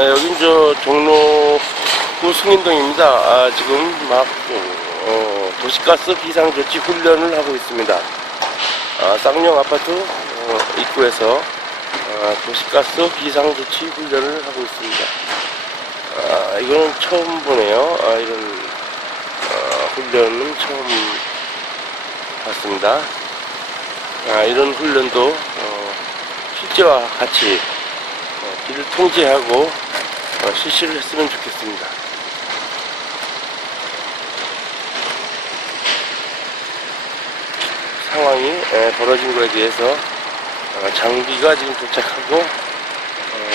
네, 여긴 저 종로구 승인동입니다. 아, 지금 막 어, 도시가스 비상조치 훈련을 하고 있습니다. 아, 쌍용 아파트 어, 입구에서 아, 도시가스 비상조치 훈련을 하고 있습니다. 아, 이거는 처음 보네요. 아, 이런 어, 훈련은 처음 봤습니다. 아, 이런 훈련도 어, 실제와 같이 어, 길을 통제하고 어, 실시를 했으면 좋겠습니다. 상황이 에, 벌어진 거에 대해서 어, 장비가 지금 도착하고 어,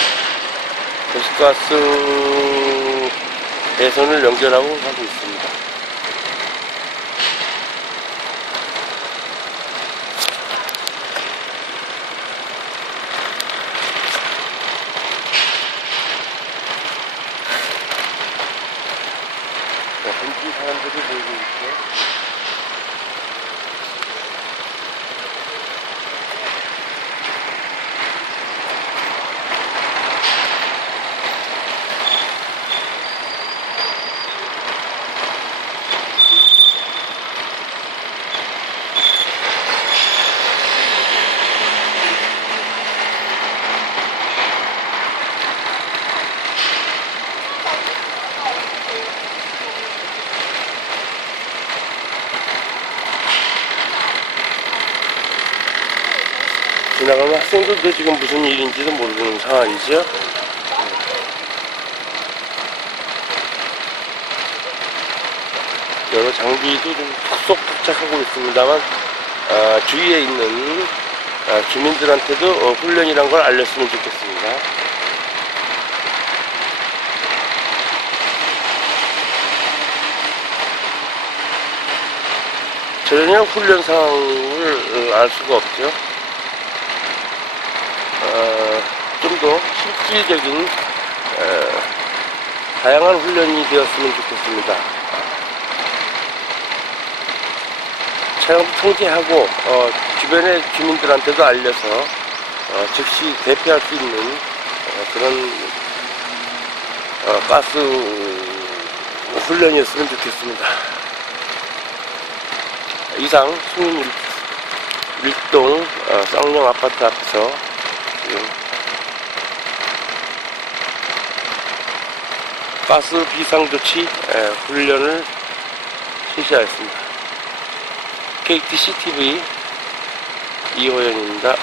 도시가스 배선을 연결하고 하고 있습니다. Birinci, hem de bir bölge işte. 지나가는 학생들도 지금 무슨 일인지도 모르는 상황이죠. 여러 장비도 좀속 도착하고 있습니다만 아, 주위에 있는 아, 주민들한테도 어, 훈련이란 걸 알렸으면 좋겠습니다. 전혀 훈련 상황을 어, 알 수가 없죠. 어, 좀더 실질적인 어, 다양한 훈련이 되었으면 좋겠습니다. 차량도 통제하고 어, 주변의 주민들한테도 알려서 어, 즉시 대피할 수 있는 어, 그런 어, 가스 훈련이었으면 좋겠습니다. 이상 수민 일- 일동 어, 쌍용 아파트 앞에서 가스 비상조치 에, 훈련을 실시하였습니다. KTC TV 이호연입니다.